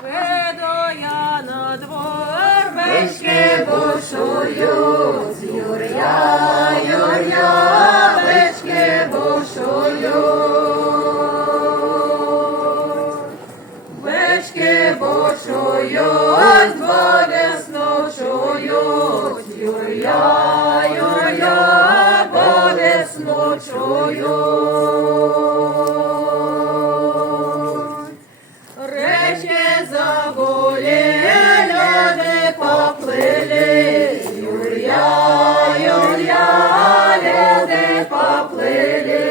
Веду я на двор, бички бушують, Юр'я, Юр'я, бички бушують. Бички бушують, два весну чують, Юр'я, Юр'я, два весну чують. Речки загулі, люди поплили, Юр'я, Юр'я, люди поплили.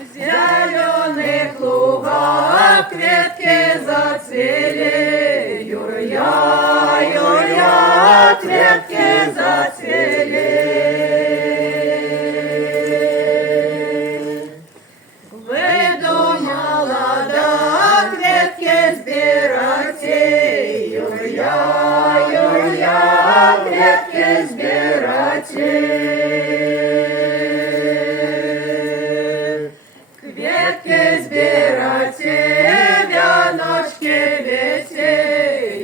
В зелених лугах квітки зацвіли, Юр'я, Юр'я, квітки зацвіли. Юр'я, Юр'я, квітки збирати. Квітки збирати, вяночки віти.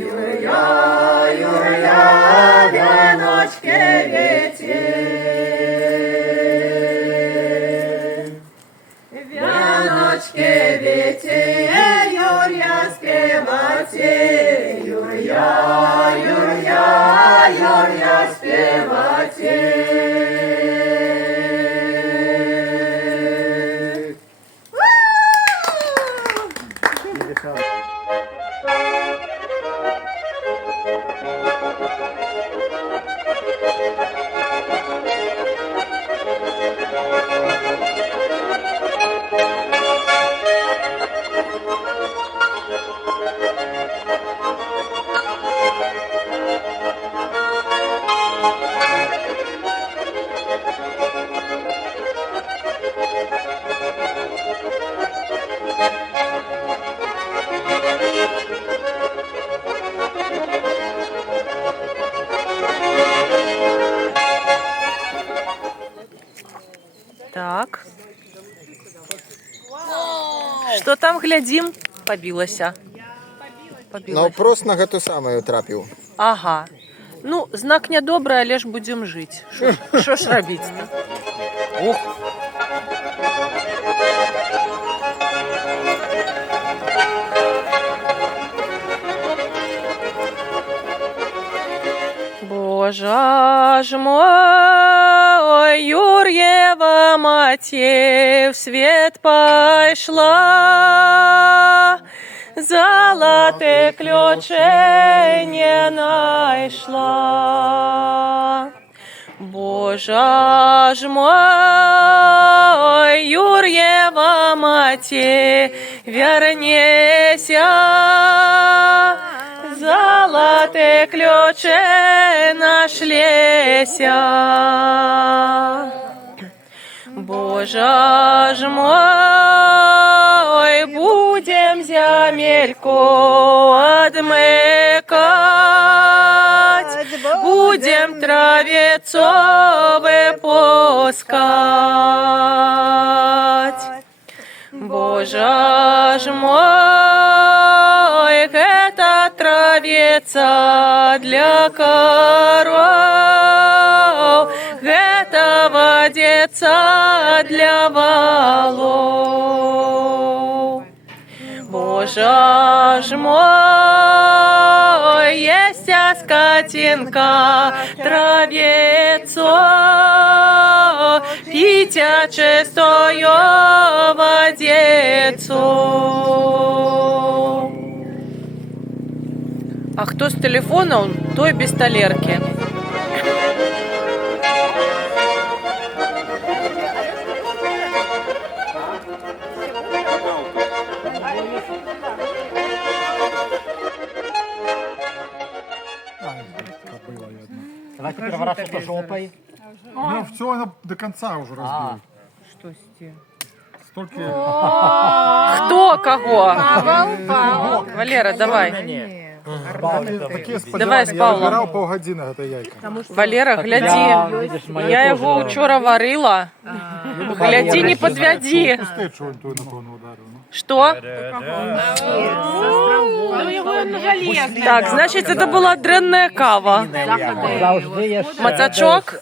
Юр'я, Юр'я, вяночки віти. Вяночки віти, Юр'я співати. Юр'я, Юр'я, Юр'я співати. Так. Что там глядим? Побилася. На вопрос на гэту самую трапіў. Ага. Ну, знак нядобры, але ж будзем жыць. Што ж рабіць-то? Ох. Божа ж мой, Юр'єва маті в світ пайшла, золоте ключе не найшла. Божа ж мой, Юр'єва маті, вернеся, золоте ключе нашлеся. Божа ж мой, будем земельку одмыкать, будем травицу выпускать. Божа ж мой, это травица для коров, это водица для волов. Божа ж мой, есть скотинка травицу, питья чистую водицу. А хто з телефоном, той без талерки. Давайте первый раз что жопой. Ну, все, она до конца уже разбил. Что сте? Столько... Кто кого? Валера, давай. Такие Давай з сподівання. Я Павлом. вибирав півгодини гэта яйка. Валера, гляди. Я його вчора варила. Гляди, не подвяди. Пусте, що він той, напевно, ударив. Ну. Что? Ну, його железне. Так, значит, это была дрянная кава. Завжди є Мацачок?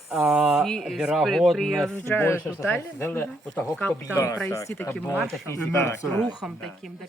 вірогодність приїжджають більше, у Таллін, у того, хто Как б'є. там пройти таким Там маршем, такий Інерція. рухом таким. Да.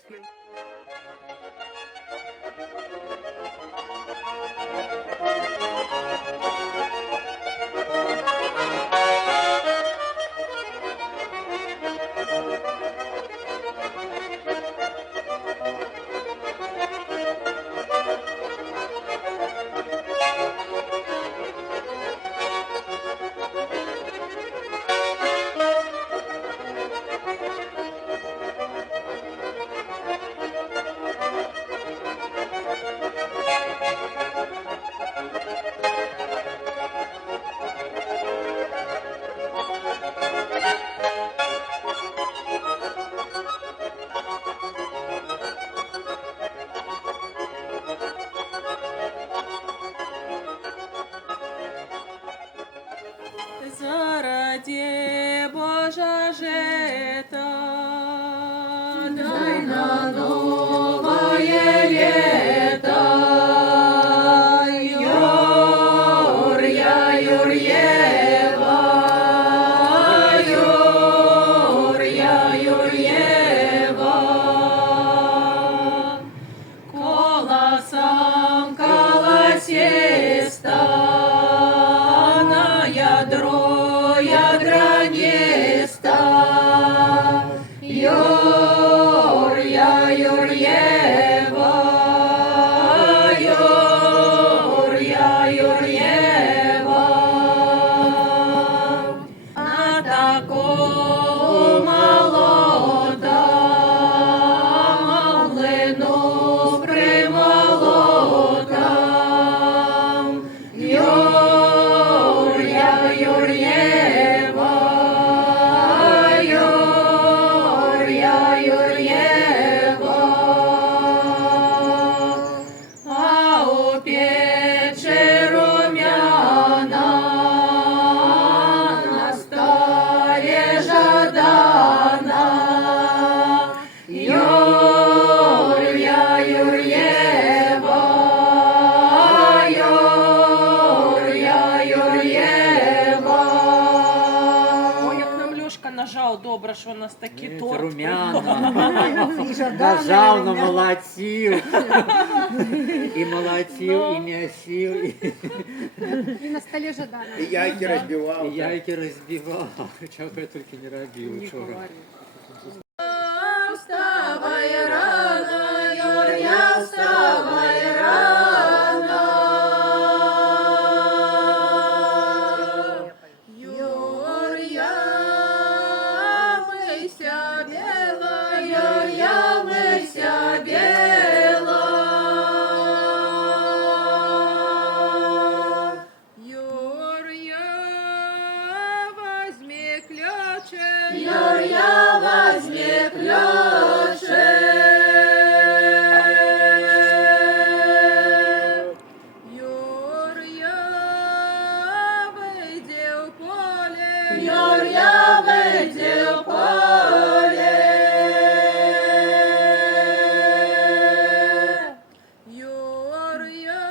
Заради Божа жета, дай на новое лето. Юрья, Юрьева, Юрья, Юрьева, колосам колосиста. Ядраниста, Юрья, Юрьева, Юрья, Юрьева, на такому молодом млину примолотом, Юрья, Юрьева. Нажав добре, що у нас такі торт. Румяна. Нажав на молодців. І молодців, і м'ясів. І на столі Жадана. І яйки розбивав. І яйки розбивав. Чого я тільки не робив вчора. Вставай рано, Юр'я, вставай рано. Юр'я, мийся біла, Юр'я, мийся біла. Юр'я, возьми ключи, Юр'я, возьми ключи. Юр'я, вийди в поле, Юр'я, вийди в поле. Юр'я,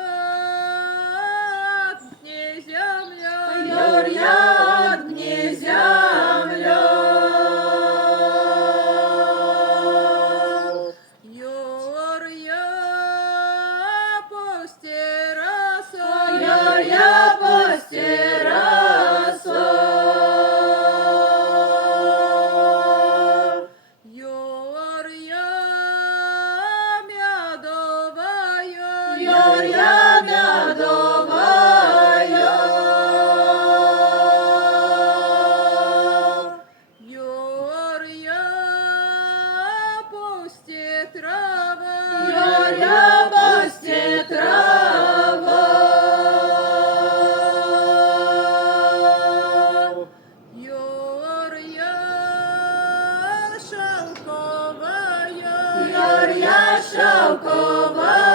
отгни землю, Юр'я, отгни землю. Юр'я, пусти росу, Юр'я, пусти росу. Юр'я, мядовою, Юр'я, мядовою. Юр'я, пусти траву, Юр'я, пусти траву. Юр'я, шелковая, Юр'я, шелковая.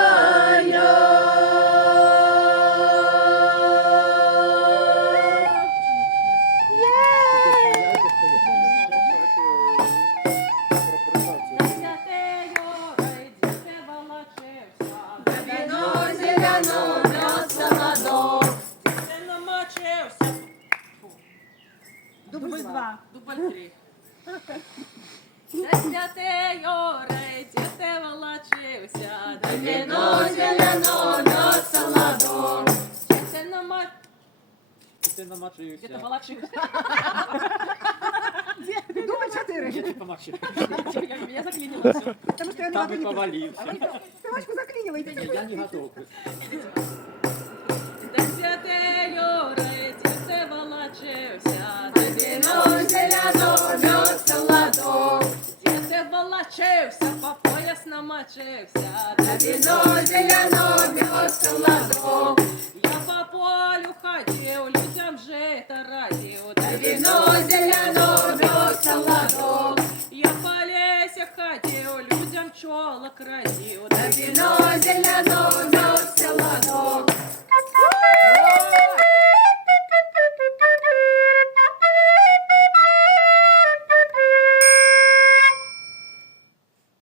святею рейті те волочився, да віно зелено мед солодом. Це намат... Ти намачився. Где-то волочився. Думай 4. Я тебе помачив. Я заклинила все. Потому что я Там не і могу. повалився. Строчку заклинивайте. Я не готов. Да святею рейті те волочився, да віно зелено мед солодом. Де те волочився, по пояс намочився, да віно зелено мед солодом. Я по полю ходив, людям жито радив, да віно зелено мед солодом. Я по лесу ходив, людям пчелок родил, да віно зелено